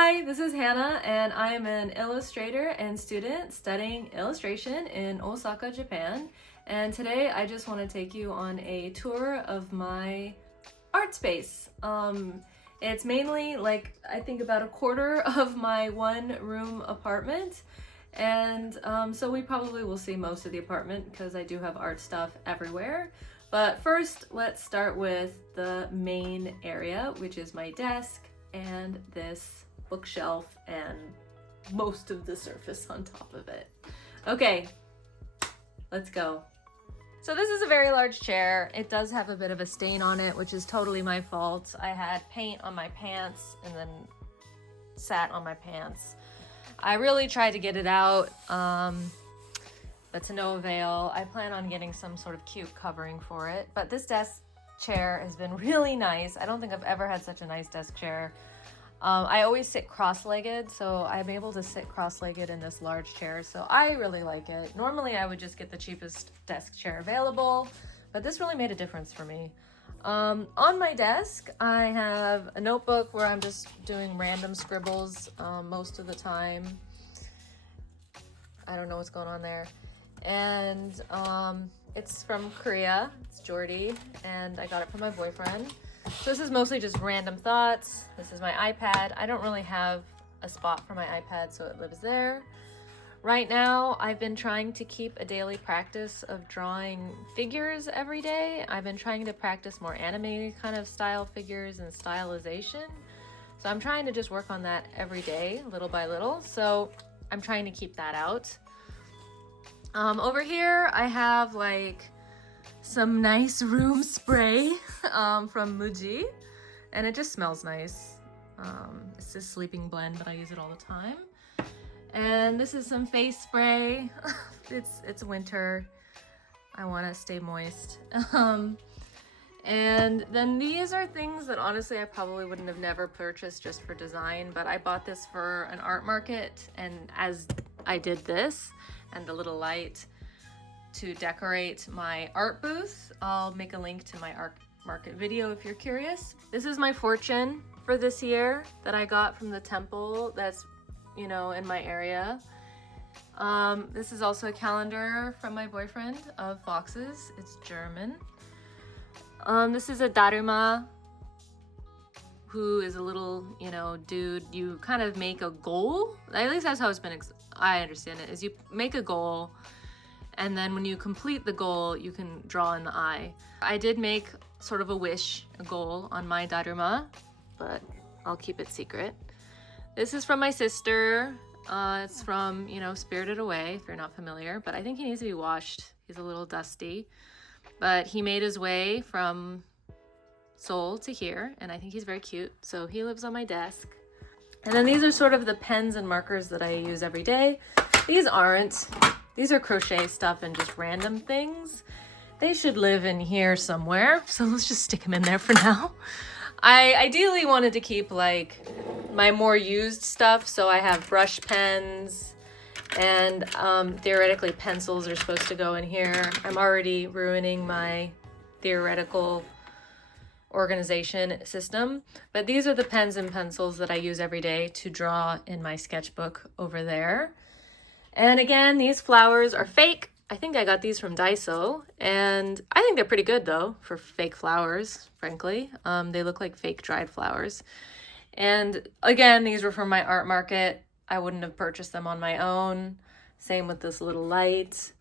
Hi, this is Hannah, and I am an illustrator and student studying illustration in Osaka, Japan. And today I just want to take you on a tour of my art space. It's mainly I think about a quarter of my one-room apartment. And so we probably will see most of the apartment because I do have art stuff everywhere. But first, let's start with the main area, which is my desk and this bookshelf and most of the surface on top of it. Okay, let's go. So this is a very large chair. It does have a bit of a stain on it, which is totally my fault. I had paint on my pants and then sat on my pants. I really tried to get it out, but to no avail. I plan on getting some sort of cute covering for it, but this desk chair has been really nice. I don't think I've ever had such a nice desk chair. I always sit cross-legged, so I'm able to sit cross-legged in this large chair, so I really like it. Normally I would just get the cheapest desk chair available, but this really made a difference for me. On my desk, I have a notebook where I'm just doing random scribbles most of the time. I don't know what's going on there. And it's from Korea. It's Jordy, and I got it from my boyfriend. So this is mostly just random thoughts. This is my iPad. I don't really have a spot for my iPad, so it lives there. Right now, I've been trying to keep a daily practice of drawing figures every day. I've been trying to practice more anime kind of style figures and stylization. So I'm trying to just work on that every day, little by little. So I'm trying to keep that out. Over here, I have some nice room spray from Muji, and it just smells nice. It's this sleeping blend, but I use it all the time. And this is some face spray. It's winter. I want to stay moist. And then these are things that honestly I probably wouldn't have never purchased just for design, but I bought this for an art market, and as I did this and the little light to decorate my art booth. I'll make a link to my art market video if you're curious. This is my fortune for this year that I got from the temple that's, in my area. This is also a calendar from my boyfriend of foxes. It's German. This is a Daruma, who is a little, dude. You kind of make a goal. At least that's how it's been, I understand it, is you make a goal, and then when you complete the goal, you can draw in the eye. I did make sort of a goal on my Daruma, but I'll keep it secret. This is from my sister. It's from, Spirited Away, if you're not familiar, but I think he needs to be washed. He's a little dusty, but he made his way from Seoul to here, and I think he's very cute, so he lives on my desk. And then these are sort of the pens and markers that I use every day. These are crochet stuff and just random things. They should live in here somewhere, so let's just stick them in there for now. I ideally wanted to keep my more used stuff, so I have brush pens, and theoretically pencils are supposed to go in here. I'm already ruining my theoretical organization system, but these are the pens and pencils that I use every day to draw in my sketchbook over there. And again, these flowers are fake. I think I got these from Daiso, and I think they're pretty good though for fake flowers, frankly. They look like fake dried flowers. And again, these were from my art market. I wouldn't have purchased them on my own. Same with this little light.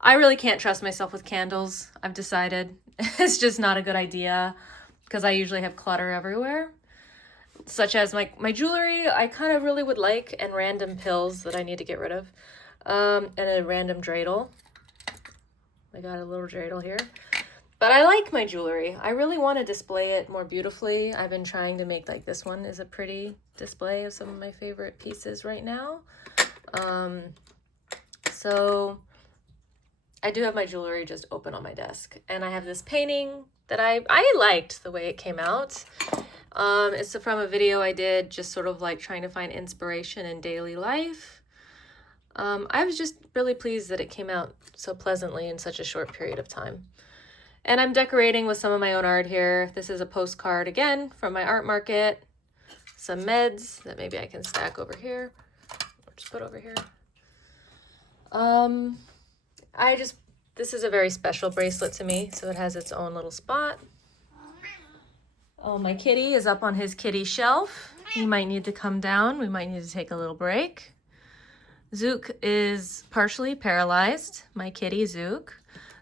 I really can't trust myself with candles, I've decided. It's just not a good idea because I usually have clutter everywhere, such as my jewelry I kind of really would like, and random pills that I need to get rid of, and a random dreidel. I got a little dreidel here. But I like my jewelry. I really want to display it more beautifully. I've been trying to make this one is a pretty display of some of my favorite pieces right now. So I do have my jewelry just open on my desk, and I have this painting that I liked the way it came out. It's from a video I did, just sort of trying to find inspiration in daily life. I was just really pleased that it came out so pleasantly in such a short period of time. And I'm decorating with some of my own art here. This is a postcard again from my art market. some meds that maybe I can stack over here or just put over here. This is a very special bracelet to me, so it has its own little spot. Oh, my kitty is up on his kitty shelf. He might need to come down. We might need to take a little break. Zukh is partially paralyzed, my kitty Zukh.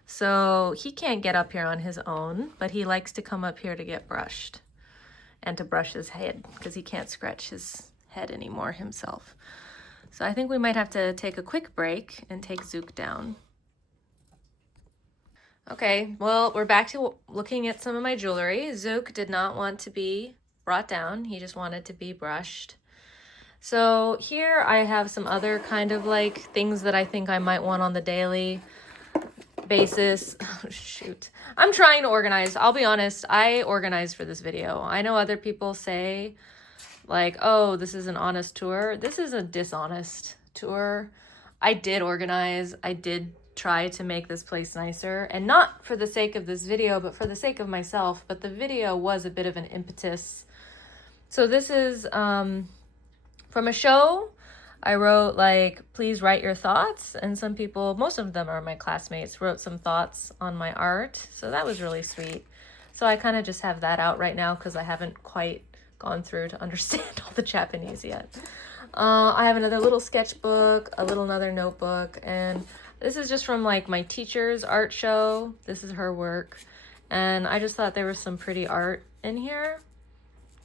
So he can't get up here on his own, but he likes to come up here to get brushed and to brush his head because he can't scratch his head anymore himself. So I think we might have to take a quick break and take Zukh down. Okay, well, we're back to looking at some of my jewelry. Zukh did not want to be brought down. He just wanted to be brushed. So here I have some other kind of like things that I think I might want on the daily basis. Oh, shoot. I'm trying to organize. I'll be honest, I organized for this video. I know other people say like, oh, this is an honest tour. This is a dishonest tour. I did organize. I did try to make this place nicer, and not for the sake of this video, but for the sake of myself. But the video was a bit of an impetus. So this is from a show. I wrote like, please write your thoughts, and some people, most of them are my classmates, wrote some thoughts on my art. So that was really sweet. So I kind of just have that out right now because I haven't quite gone through to understand all the Japanese yet. I have another little sketchbook, another notebook, and this is just from like my teacher's art show. This is her work. And I just thought there was some pretty art in here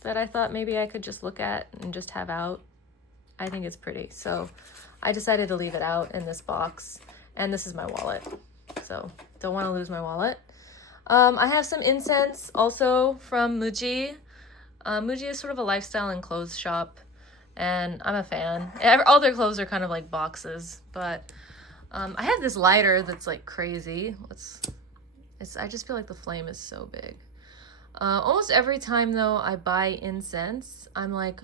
that I thought maybe I could just look at and just have out. I think it's pretty. So I decided to leave it out in this box. And this is my wallet. So don't want to lose my wallet. I have some incense also from Muji. Muji is sort of a lifestyle and clothes shop, and I'm a fan. All their clothes are kind of like boxes, but I have this lighter that's like crazy. I just feel like the flame is so big. Almost every time though I buy incense, I'm like,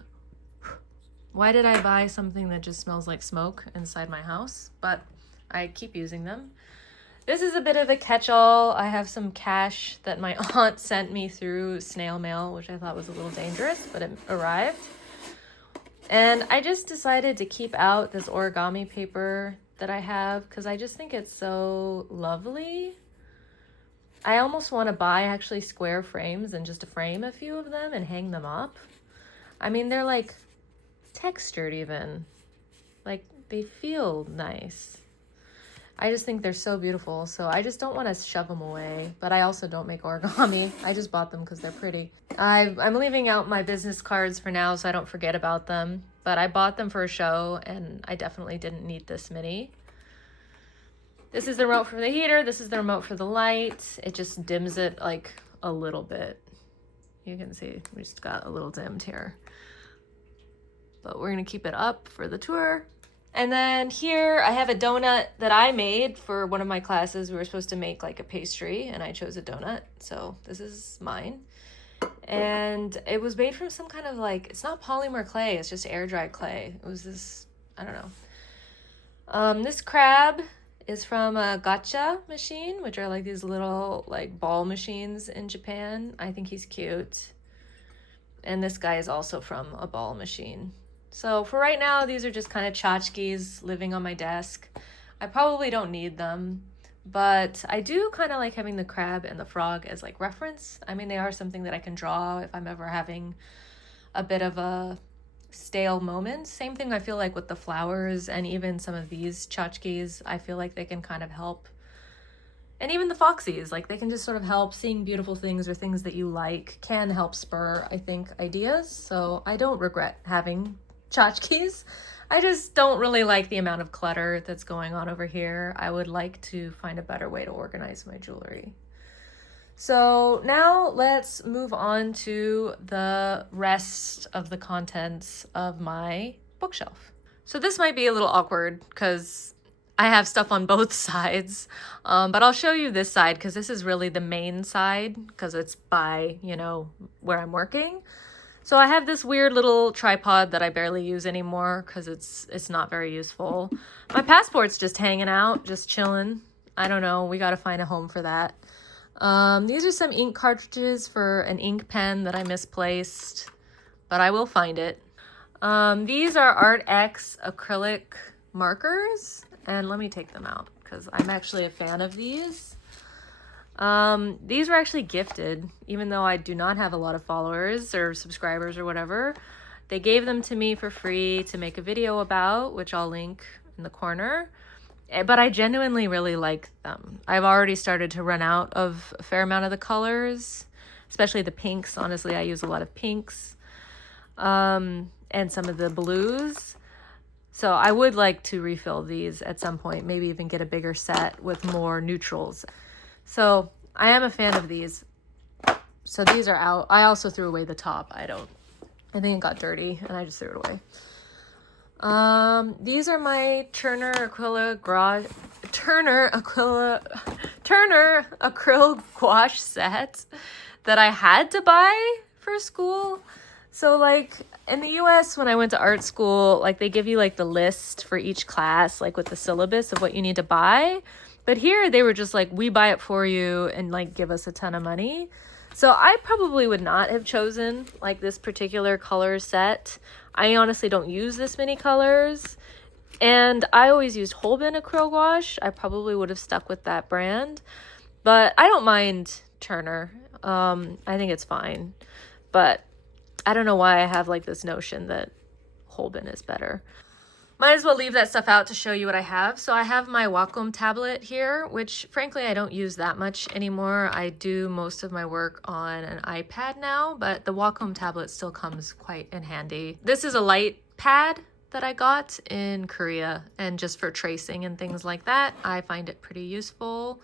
why did I buy something that just smells like smoke inside my house? But I keep using them. This is a bit of a catch-all. I have some cash that my aunt sent me through snail mail, which I thought was a little dangerous, but it arrived. And I just decided to keep out this origami paper that I have because I just think it's so lovely. I almost want to buy actually square frames and just frame a few of them and hang them up. I mean, they're like textured even. Like they feel nice. I just think they're so beautiful, so I just don't want to shove them away, but I also don't make origami. I just bought them because they're pretty. I'm leaving out my business cards for now so I don't forget about them, but I bought them for a show, and I definitely didn't need this many. This is the remote for the heater. This is the remote for the light. It just dims it like a little bit. You can see we just got a little dimmed here. But we're going to keep it up for the tour. And then here I have a donut that I made for one of my classes. We were supposed to make like a pastry, and I chose a donut. So this is mine. And it was made from some kind of like, it's not polymer clay, it's just air dried clay. It was this, I don't know. This crab is from a gacha machine, which are like these little like ball machines in Japan. I think he's cute. And this guy is also from a ball machine. So for right now, these are just kind of tchotchkes living on my desk. I probably don't need them, but I do kind of like having the crab and the frog as like reference. I mean, they are something that I can draw if I'm ever having a bit of a stale moment. Same thing I feel like with the flowers and even some of these tchotchkes. I feel like they can kind of help. And even the foxies, like they can just sort of help. Seeing beautiful things or things that you like can help spur, I think, ideas. So I don't regret having tchotchkes. I just don't really like the amount of clutter that's going on over here. I would like to find a better way to organize my jewelry. So now let's move on to the rest of the contents of my bookshelf. So this might be a little awkward because I have stuff on both sides, but I'll show you this side because this is really the main side because it's by, you know, where I'm working. So I have this weird little tripod that I barely use anymore because it's not very useful. My passport's just hanging out, just chilling. I don't know. We got to find a home for that. These are some ink cartridges for an ink pen that I misplaced, but I will find it. These are Art X acrylic markers, and let me take them out because I'm actually a fan of these. These were actually gifted, even though I do not have a lot of followers or subscribers or whatever. They gave them to me for free to make a video about, which I'll link in the corner. But I genuinely really like them. I've already started to run out of a fair amount of the colors, especially the pinks. Honestly, I use a lot of pinks, and some of the blues. So I would like to refill these at some point, maybe even get a bigger set with more neutrals. So I am a fan of these. So these are out. I also threw away the top. I think it got dirty and I just threw it away. These are my Turner acrylic gouache set that I had to buy for school. So like in the US, when I went to art school, like they give you like the list for each class, like with the syllabus of what you need to buy. But here they were just like, we buy it for you and like give us a ton of money. So I probably would not have chosen like this particular color set. I honestly don't use this many colors. And I always used Holbein acrylic gouache. I probably would have stuck with that brand. But I don't mind Turner. I think it's fine. But I don't know why I have like this notion that Holbein is better. Might as well leave that stuff out to show you what I have. So I have my Wacom tablet here, which frankly I don't use that much anymore. I do most of my work on an iPad now, but the Wacom tablet still comes quite in handy. This is a light pad that I got in Korea, and just for tracing and things like that, I find it pretty useful.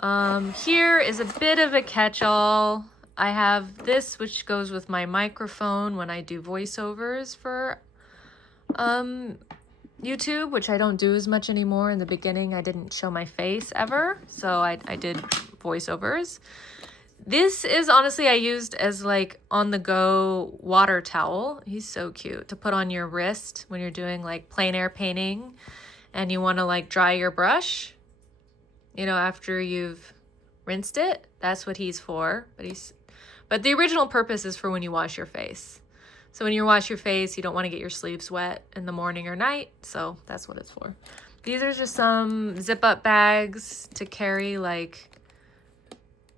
Here is a bit of a catch-all. I have this, which goes with my microphone when I do voiceovers for YouTube, which I don't do as much anymore. In the beginning, I didn't show my face ever, so I did voiceovers. This is honestly I used as like on-the-go water towel. He's so cute to put on your wrist when you're doing like plein air painting and you want to like dry your brush, you know, after you've rinsed it. That's what he's for. But the original purpose is for when you wash your face. So when you wash your face, you don't want to get your sleeves wet in the morning or night. So that's what it's for. These are just some zip up bags to carry like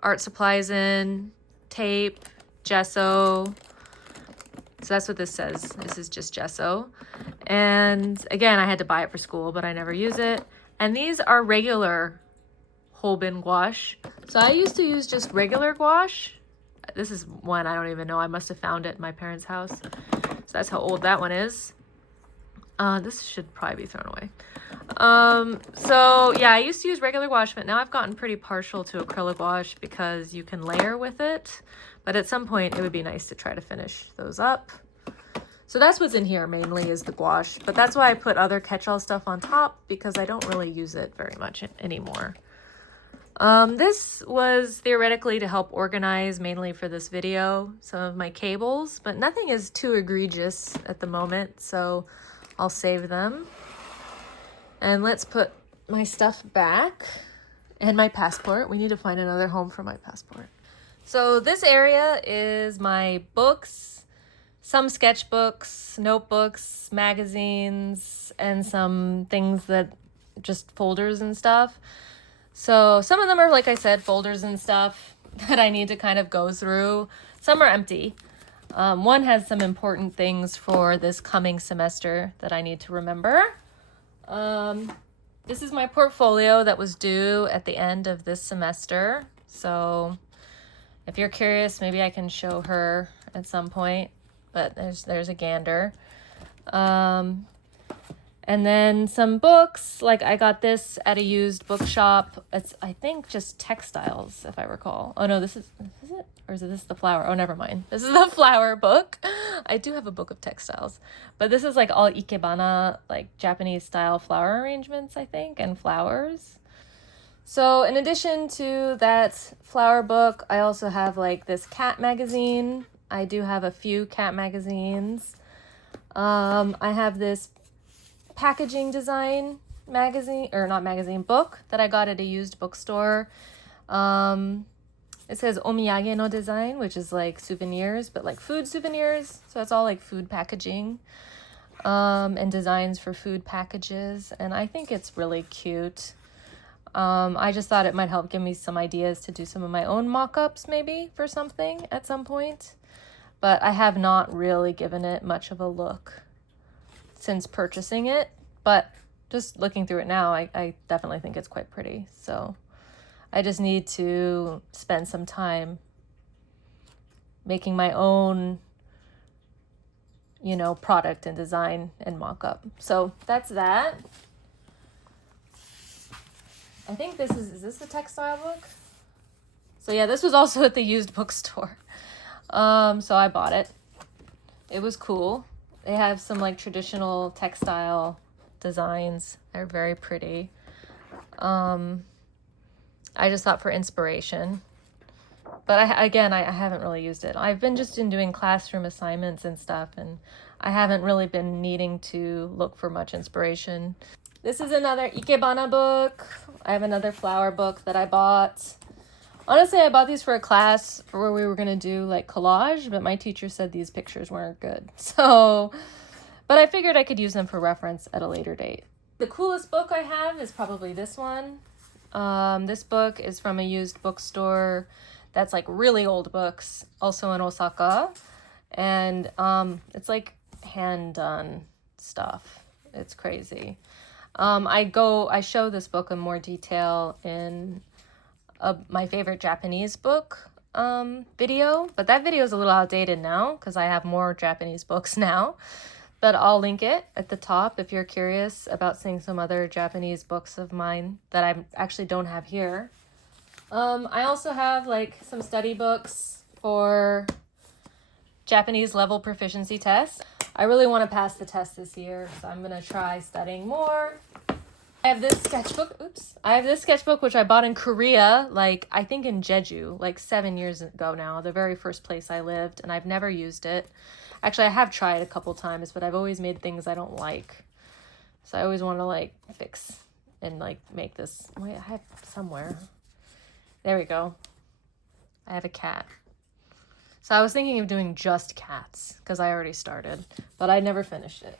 art supplies in, tape, gesso. So that's what this says. This is just gesso. And again, I had to buy it for school, but I never use it. And these are regular Holbein gouache. So I used to use just regular gouache. This is one I don't even know. I must have found it in my parents' house. So that's how old that one is. This should probably be thrown away. So yeah, I used to use regular gouache, but now I've gotten pretty partial to acrylic gouache because you can layer with it. But at some point, it would be nice to try to finish those up. So that's what's in here mainly is the gouache. But that's why I put other catch-all stuff on top because I don't really use it very much anymore. This was theoretically to help organize mainly for this video some of my cables, but nothing is too egregious at the moment, so I'll save them. And let's put my stuff back and my passport. We need to find another home for my passport. So this area is my books, some sketchbooks, notebooks, magazines, and some things that just folders and stuff. So some of them are, like I said, folders and stuff that I need to kind of go through. Some are empty. One has some important things for this coming semester that I need to remember. This is my portfolio that was due at the end of this semester. So if you're curious, maybe I can show her at some point, but there's a gander. And then some books, like I got this at a used bookshop. It's, I think, just textiles, if I recall. Oh no, is it? Or is this the flower? Oh, never mind. This is the flower book. I do have a book of textiles. But this is like all ikebana, like Japanese style flower arrangements, I think, and flowers. So in addition to that flower book, I also have like this cat magazine. I do have a few cat magazines. I have this packaging design magazine, or not magazine, book that I got at a used bookstore. It says omiyage no design, which is like souvenirs, but like food souvenirs. So it's all like food packaging, and designs for food packages. And I think it's really cute. I just thought it might help give me some ideas to do some of my own mock-ups maybe for something at some point. But I have not really given it much of a look since purchasing it. But just looking through it now, I definitely think it's quite pretty. So I just need to spend some time making my own, you know, product and design and mock-up. So that's that. I think this is this the textile book? So yeah, this was also at the used bookstore. So I bought it. It was cool. They have some like traditional textile designs. They're very pretty. I just thought for inspiration. But I haven't really used it. I've been just doing classroom assignments and stuff, and I haven't really been needing to look for much inspiration. This is another Ikebana book. I have another flower book that I bought. Honestly, I bought these for a class where we were going to do like collage, but my teacher said these pictures weren't good. So, but I figured I could use them for reference at a later date. The coolest book I have is probably this one. This book is from a used bookstore that's like really old books, also in Osaka. And it's like hand done stuff. It's crazy. I show this book in more detail in my favorite Japanese book video, but that video is a little outdated now because I have more Japanese books now. But I'll link it at the top if you're curious about seeing some other Japanese books of mine that I actually don't have here. I also have like some study books for Japanese level proficiency tests. I really want to pass the test this year, so I'm going to try studying more. I have this sketchbook, which I bought in Korea, like I think in Jeju, like 7 years ago now, the very first place I lived, and I've never used it. Actually, I have tried a couple times, but I've always made things I don't like. So I always want to like fix and like make this. Wait, I have somewhere. There we go. I have a cat. So I was thinking of doing just cats because I already started, but I never finished it.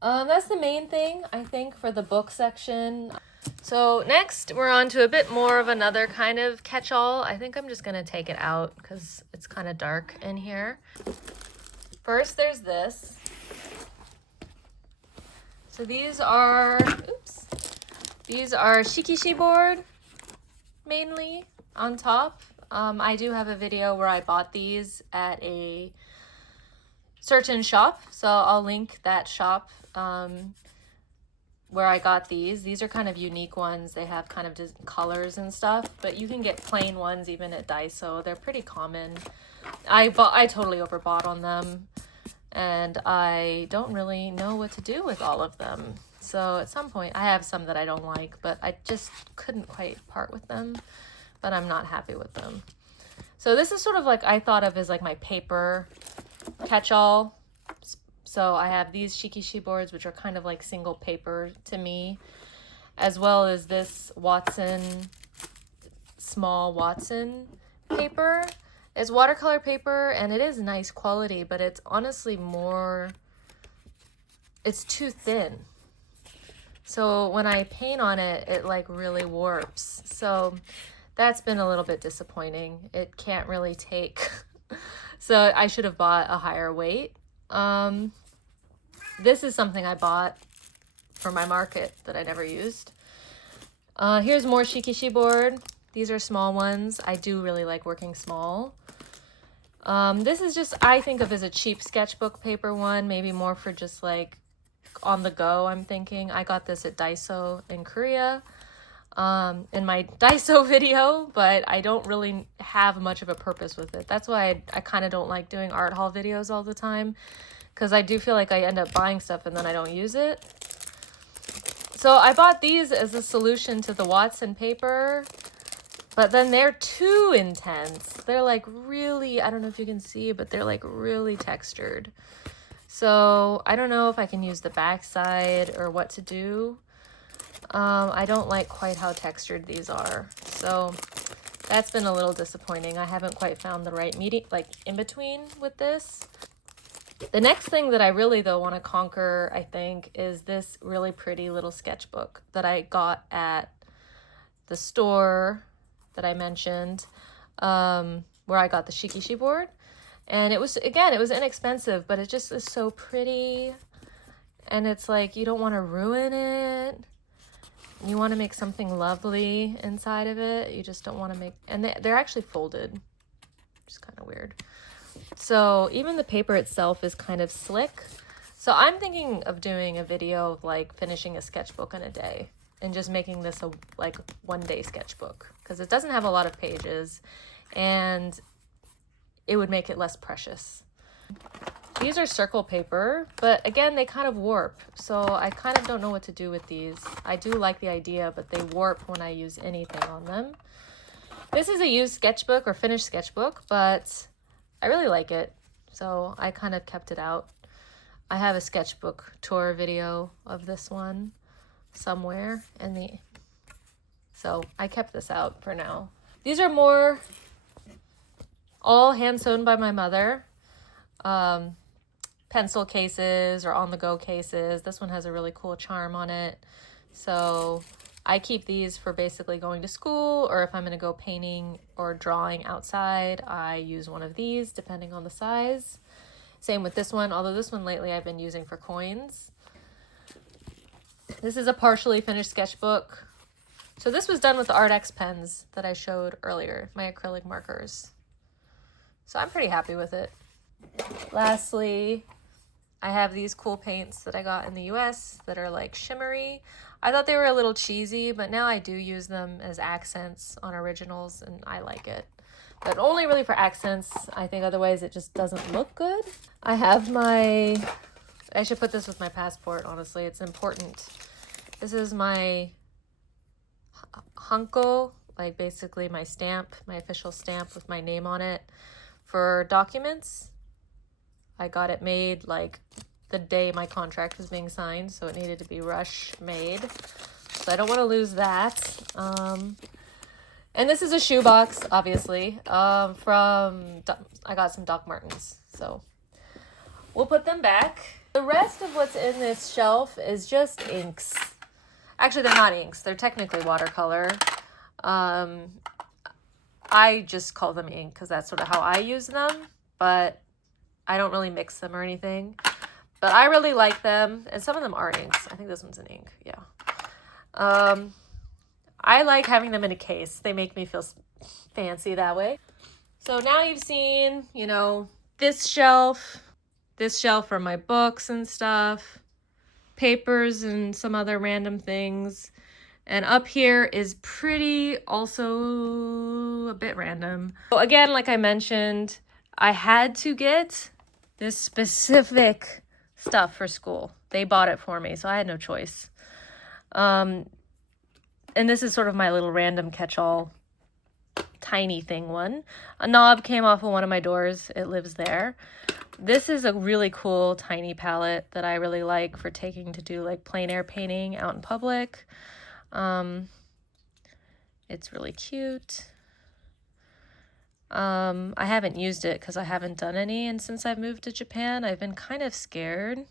That's the main thing, I think, for the book section. So next, we're on to a bit more of another kind of catch-all. I think I'm just going to take it out because it's kind of dark in here. First, there's this. So these are shikishi board, mainly, on top. I do have a video where I bought these at a certain shop, so I'll link that shop where I got these. These are kind of unique ones. They have kind of colors and stuff, but you can get plain ones even at Daiso. They're pretty common. I totally overbought on them, and I don't really know what to do with all of them. So at some point, I have some that I don't like, but I just couldn't quite part with them, but I'm not happy with them. So this is sort of like I thought of as like my paper catch-all. So I have these shikishi boards, which are kind of like single paper to me, as well as this small Watson paper. It's watercolor paper, and it is nice quality, but it's honestly it's too thin. So when I paint on it, it like really warps. So that's been a little bit disappointing. It can't really take, so I should have bought a higher weight. This is something I bought for my market that I never used. Here's more shikishi board. These are small ones. I do really like working small. This is just, I think of as a cheap sketchbook paper one, maybe more for just like on the go, I'm thinking. I got this at Daiso in Korea in my Daiso video, but I don't really have much of a purpose with it. That's why I kind of don't like doing art haul videos all the time, because I do feel like I end up buying stuff and then I don't use it. So I bought these as a solution to the Watson paper, but then they're too intense. They're like really, I don't know if you can see, but they're like really textured. So I don't know if I can use the backside or what to do. I don't like quite how textured these are. So That's been a little disappointing. I haven't quite found the right medium, like in between with this. The next thing that I really though want to conquer, I think, is this really pretty little sketchbook that I got at the store that I mentioned, where I got the Shikishi board. And it was, again, it was inexpensive, but it just is so pretty. And it's like, you don't want to ruin it. You want to make something lovely inside of it. You just don't want to make, and they're actually folded, which is kind of weird. So even the paper itself is kind of slick. So I'm thinking of doing a video of like finishing a sketchbook in a day and just making this a like one-day sketchbook, because it doesn't have a lot of pages and it would make it less precious. These are circle paper, but again, they kind of warp. So I kind of don't know what to do with these. I do like the idea, but they warp when I use anything on them. This is a used sketchbook or finished sketchbook, but I really like it. So I kind of kept it out. I have a sketchbook tour video of this one somewhere so I kept this out for now. These are more all hand sewn by my mother. Pencil cases or on-the-go cases. This one has a really cool charm on it. So I keep these for basically going to school, or if I'm going to go painting or drawing outside, I use one of these depending on the size. Same with this one, although this one lately I've been using for coins. This is a partially finished sketchbook. So this was done with the Art X pens that I showed earlier, my acrylic markers. So I'm pretty happy with it. Lastly, I have these cool paints that I got in the US that are like shimmery. I thought they were a little cheesy, but now I do use them as accents on originals and I like it. But only really for accents. I think otherwise it just doesn't look good. I have I should put this with my passport, honestly. It's important. This is my Hanko, like basically my stamp, my official stamp with my name on it for documents. I got it made like the day my contract was being signed, so it needed to be rush made. So I don't want to lose that. And this is a shoebox, obviously, I got some Doc Martens, so we'll put them back. The rest of what's in this shelf is just inks. Actually, they're not inks. They're technically watercolor. I just call them ink because that's sort of how I use them, but I don't really mix them or anything. But I really like them, and some of them are inks. I think this one's an ink, yeah. I like having them in a case. They make me feel fancy that way. So now you've seen, you know, this shelf for my books and stuff, papers and some other random things. And up here is pretty also a bit random. So again, like I mentioned, I had to get this specific stuff for school. They bought it for me, so I had no choice. And this is sort of my little random catch-all tiny thing one. A knob came off of one of my doors. It lives there. This is a really cool tiny palette that I really like for taking to do like plein air painting out in public. It's really cute. I haven't used it because I haven't done any, and since I've moved to Japan, I've been kind of scared.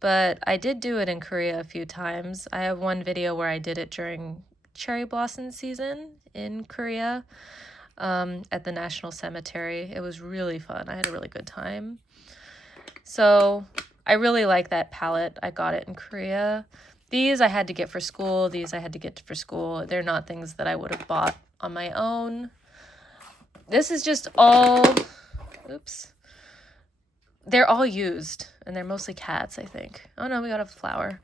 But I did do it in Korea a few times. I have one video where I did it during cherry blossom season in Korea, at the National Cemetery. It was really fun. I had a really good time. So I really like that palette. I got it in Korea. These I had to get for school. These I had to get for school. They're not things that I would have bought on my own. This is just all, oops. They're all used, and they're mostly cats, I think. Oh no, we got a flower.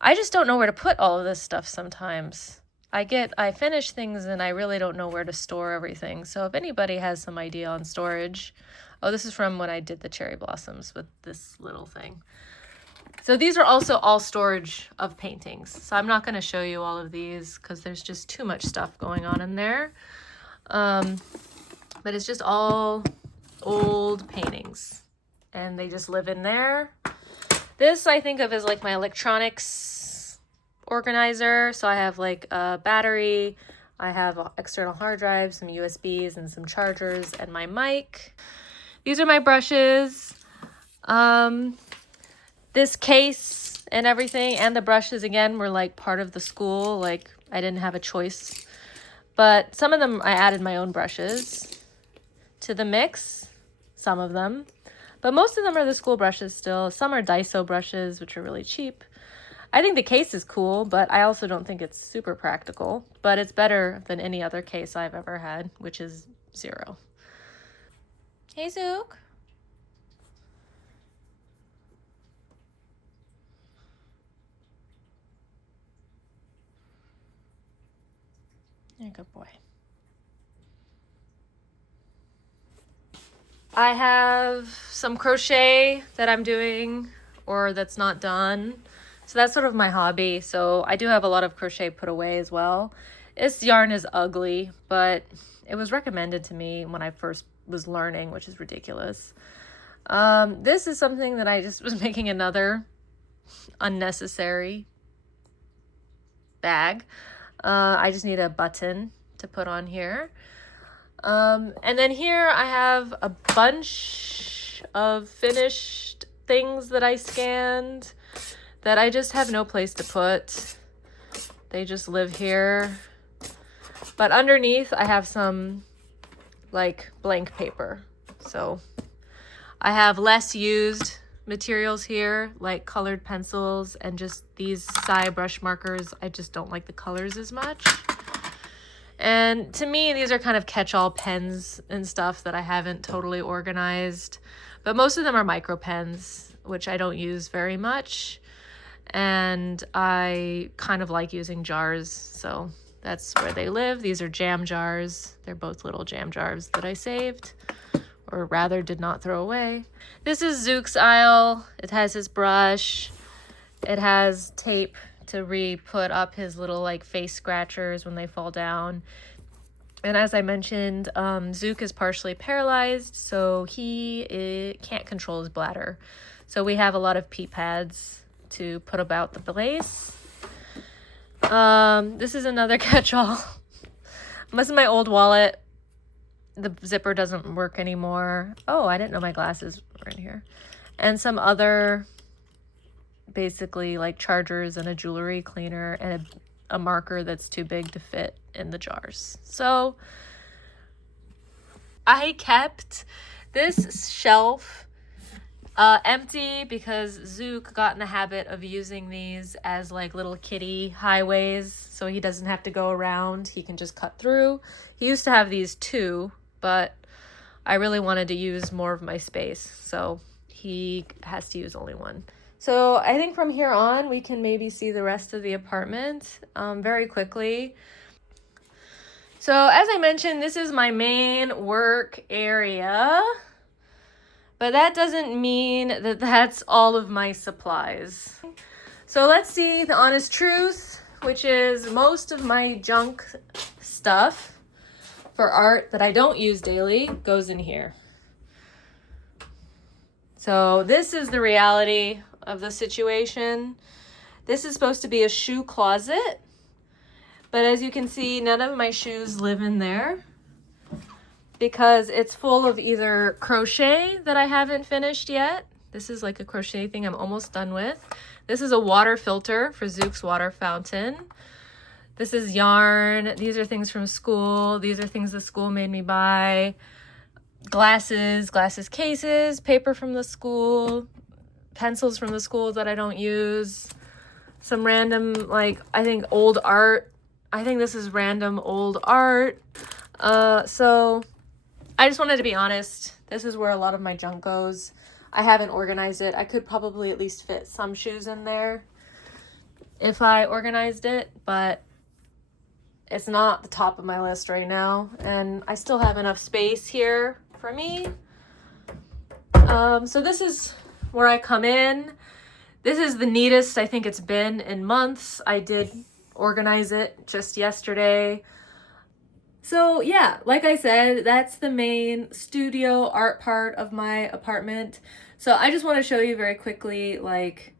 I just don't know where to put all of this stuff sometimes. I finish things and I really don't know where to store everything. So if anybody has some idea on storage. Oh, this is from when I did the cherry blossoms with this little thing. So these are also all storage of paintings. So I'm not going to show you all of these because there's just too much stuff going on in there. But it's just all old paintings. And they just live in there. This I think of as like my electronics organizer. So I have like a battery, I have external hard drives, some USBs, and some chargers, and my mic. These are my brushes. This case and everything, and the brushes again were like part of the school. Like I didn't have a choice. But some of them I added my own brushes to the mix. Some of them. But most of them are the school brushes still. Some are Daiso brushes, which are really cheap. I think the case is cool, but I also don't think it's super practical. But it's better than any other case I've ever had, which is zero. Hey, Zukh. You're a good boy. I have some crochet that I'm doing or that's not done. So that's sort of my hobby. So I do have a lot of crochet put away as well. This yarn is ugly, but it was recommended to me when I first was learning, which is ridiculous. This is something that I just was making another unnecessary bag. I just need a button to put on here. And then here I have a bunch of finished things that I scanned that I just have no place to put. They just live here. But underneath I have some like blank paper. So I have less used materials here, like colored pencils and just these Sai brush markers. I just don't like the colors as much. And to me, these are kind of catch-all pens and stuff that I haven't totally organized. But most of them are micro pens, which I don't use very much. And I kind of like using jars, so that's where they live. These are jam jars. They're both little jam jars that I saved, or rather did not throw away. This is Zukh's aisle. It has his brush. It has tape to re-put up his little like face scratchers when they fall down. And as I mentioned, Zukh is partially paralyzed, so he can't control his bladder. So we have a lot of pee pads to put about the place. This is another catch-all. This is my old wallet. The zipper doesn't work anymore. Oh, I didn't know my glasses were in here. And some other basically like chargers and a jewelry cleaner and a marker that's too big to fit in the jars. So I kept this shelf empty because Zukh got in the habit of using these as like little kitty highways, so he doesn't have to go around. He can just cut through. He used to have these too, but I really wanted to use more of my space, so he has to use only one. So I think from here on, we can maybe see the rest of the apartment very quickly. So as I mentioned, this is my main work area, but that doesn't mean that that's all of my supplies. So let's see the honest truth, which is most of my junk stuff for art that I don't use daily goes in here. So this is the reality of the situation. This is supposed to be a shoe closet, but as you can see, none of my shoes live in there because it's full of either crochet that I haven't finished yet. This is like a crochet thing I'm almost done with. This is a water filter for Zukh's water fountain. This is yarn. These are things from school. These are things the school made me buy. Glasses cases, paper from the school, pencils from the school that I don't use, some random, like, I think old art. I think this is random old art. So I just wanted to be honest. This is where a lot of my junk goes. I haven't organized it. I could probably at least fit some shoes in there if I organized it, but it's not the top of my list right now. And I still have enough space here for me. So this is where I come in. This is the neatest I think it's been in months. I did organize it just yesterday. So yeah, like I said, that's the main studio art part of my apartment. So I just want to show you very quickly like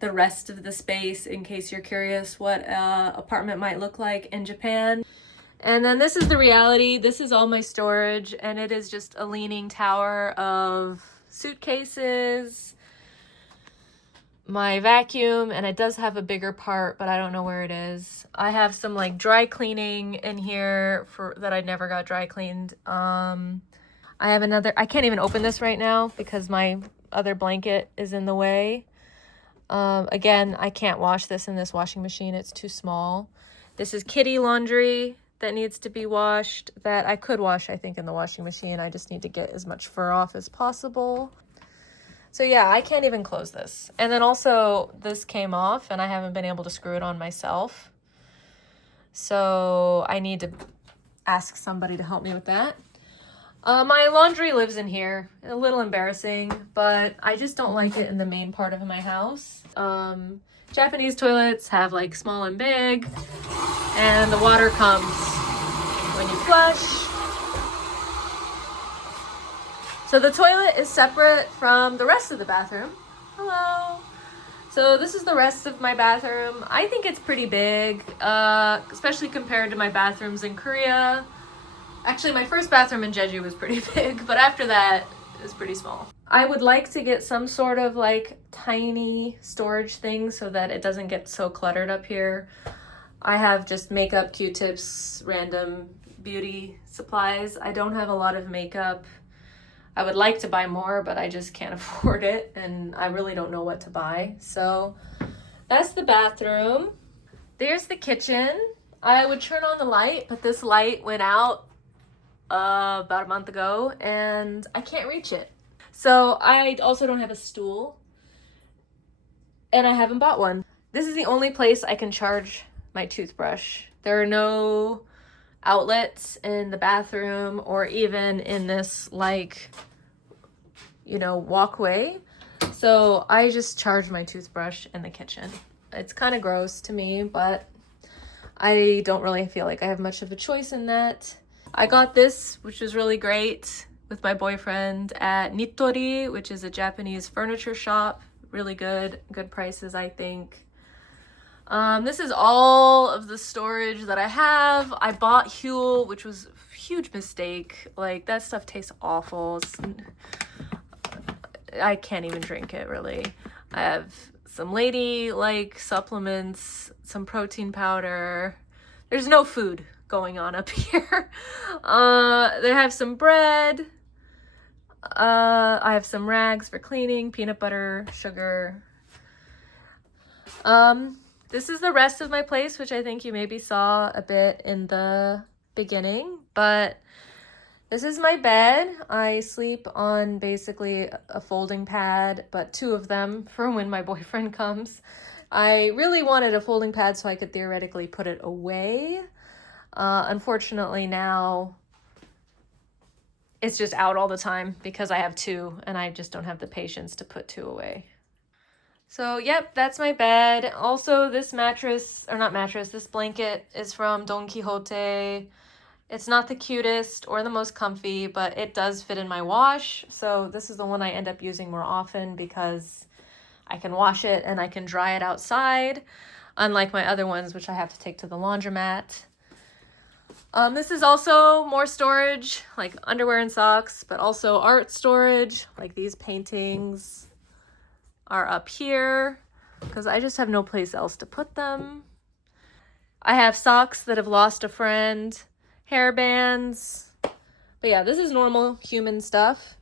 the rest of the space in case you're curious what an apartment might look like in Japan. And then this is the reality. This is all my storage, and it is just a leaning tower of suitcases, my vacuum, and it does have a bigger part, but I don't know where it is. I have some like dry cleaning in here that I never got dry cleaned. I have another, I can't even open this right now because my other blanket is in the way. Again, I can't wash this in this washing machine. It's too small. This is kitty laundry that needs to be washed, that I could wash, I think, in the washing machine. I just need to get as much fur off as possible. So yeah, I can't even close this. And then also this came off and I haven't been able to screw it on myself. So I need to ask somebody to help me with that. My laundry lives in here. A little embarrassing, but I just don't like it in the main part of my house. Japanese toilets have like small and big, and the water comes when you flush. So the toilet is separate from the rest of the bathroom. Hello. So this is the rest of my bathroom. I think it's pretty big, especially compared to my bathrooms in Korea. Actually, my first bathroom in Jeju was pretty big, but after that, it was pretty small. I would like to get some sort of like tiny storage thing so that it doesn't get so cluttered up here. I have just makeup, Q-tips, random beauty supplies. I don't have a lot of makeup. I would like to buy more, but I just can't afford it, and I really don't know what to buy. So that's the bathroom. There's the kitchen. I would turn on the light, but this light went out about a month ago, and I can't reach it. So I also don't have a stool, and I haven't bought one. This is the only place I can charge my toothbrush. There are no outlets in the bathroom or even in this, like, you know, walkway. So I just charge my toothbrush in the kitchen. It's kind of gross to me, but I don't really feel like I have much of a choice in that. I got this, which was really great, with my boyfriend at Nitori, which is a Japanese furniture shop. Really good prices, I think. This is all of the storage that I have. I bought Huel, which was a huge mistake. Like, that stuff tastes awful. I can't even drink it, really. I have some lady-like supplements, some protein powder. There's no food going on up here. They have some bread. I have some rags for cleaning, peanut butter, sugar. This is the rest of my place, which I think you maybe saw a bit in the beginning, but this is my bed. I sleep on basically a folding pad, but two of them for when my boyfriend comes. I really wanted a folding pad so I could theoretically put it away. Unfortunately now it's just out all the time because I have two and I just don't have the patience to put two away. So, yep, that's my bed. Also, this this blanket is from Don Quixote. It's not the cutest or the most comfy, but it does fit in my wash. So this is the one I end up using more often because I can wash it and I can dry it outside, unlike my other ones, which I have to take to the laundromat. This is also more storage, like underwear and socks, but also art storage, like these paintings are up here because I just have no place else to put them. I have socks that have lost a friend, hair bands, but yeah, this is normal human stuff.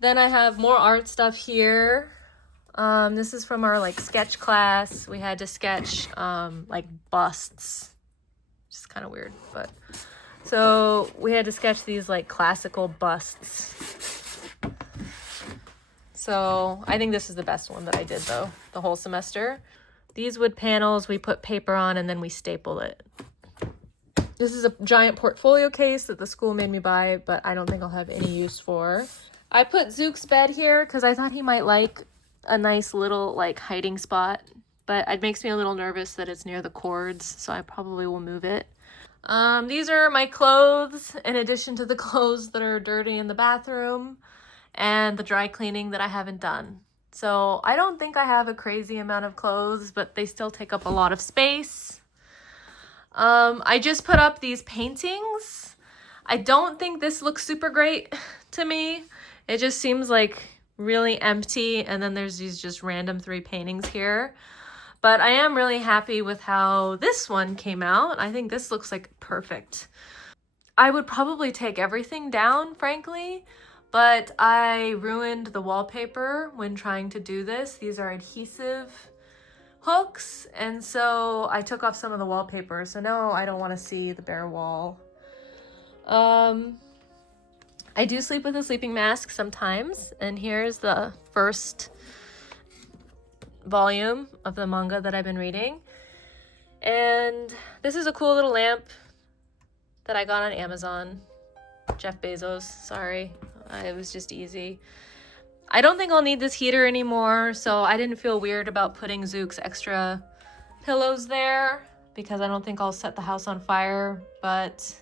Then I have more art stuff here. This is from our like sketch class. We had to sketch like busts, which is kind of weird, but so we had to sketch these like classical busts. So I think this is the best one that I did though, the whole semester. These wood panels, we put paper on and then we staple it. This is a giant portfolio case that the school made me buy, but I don't think I'll have any use for. I put Zukh's bed here because I thought he might like a nice little like hiding spot, but it makes me a little nervous that it's near the cords, so I probably will move it. These are my clothes in addition to the clothes that are dirty in the bathroom and the dry cleaning that I haven't done. So I don't think I have a crazy amount of clothes, but they still take up a lot of space. I just put up these paintings. I don't think this looks super great to me. It just seems like really empty, and then there's these just random 3 paintings here. But I am really happy with how this one came out. I think this looks like perfect. I would probably take everything down, frankly, but I ruined the wallpaper when trying to do this. These are adhesive hooks, and so I took off some of the wallpaper, so now I don't want to see the bare wall. I do sleep with a sleeping mask sometimes, and here's the first volume of the manga that I've been reading. And this is a cool little lamp that I got on Amazon. Jeff Bezos, sorry. It was just easy. I don't think I'll need this heater anymore, so I didn't feel weird about putting Zukh's extra pillows there because I don't think I'll set the house on fire, but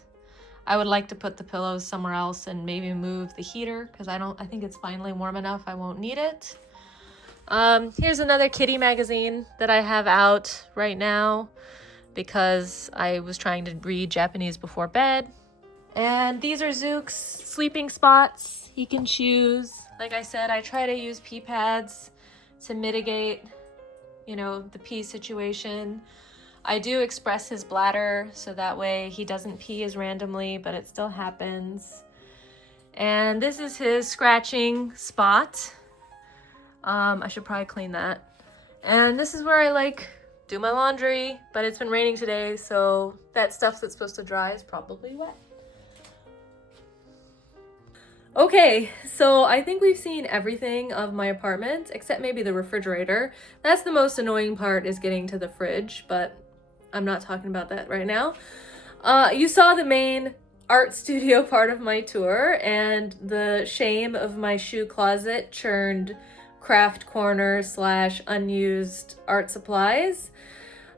I would like to put the pillows somewhere else and maybe move the heater because I think it's finally warm enough I won't need it. Here's another kitty magazine that I have out right now because I was trying to read Japanese before bed. And these are Zukh's sleeping spots. He can choose. Like I said, I try to use pee pads to mitigate, the pee situation. I do express his bladder so that way he doesn't pee as randomly, but it still happens. And this is his scratching spot. I should probably clean that. And this is where I do my laundry, but it's been raining today, so that stuff that's supposed to dry is probably wet. Okay, so I think we've seen everything of my apartment, except maybe the refrigerator. That's the most annoying part, is getting to the fridge, but I'm not talking about that right now. You saw the main art studio part of my tour, and the shame of my shoe closet churned craft corner / unused art supplies.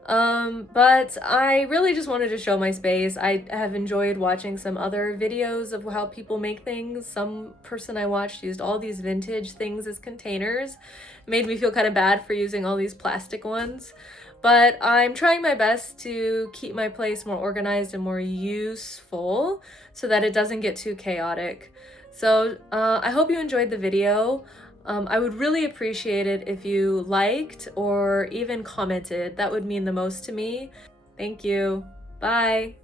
But I really just wanted to show my space. I have enjoyed watching some other videos of how people make things. Some person I watched used all these vintage things as containers. It made me feel kind of bad for using all these plastic ones. But I'm trying my best to keep my place more organized and more useful so that it doesn't get too chaotic. So I hope you enjoyed the video. I would really appreciate it if you liked or even commented. That would mean the most to me. Thank you. Bye.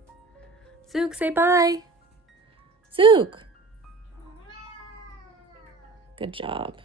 Zukh, say bye. Zukh. Good job.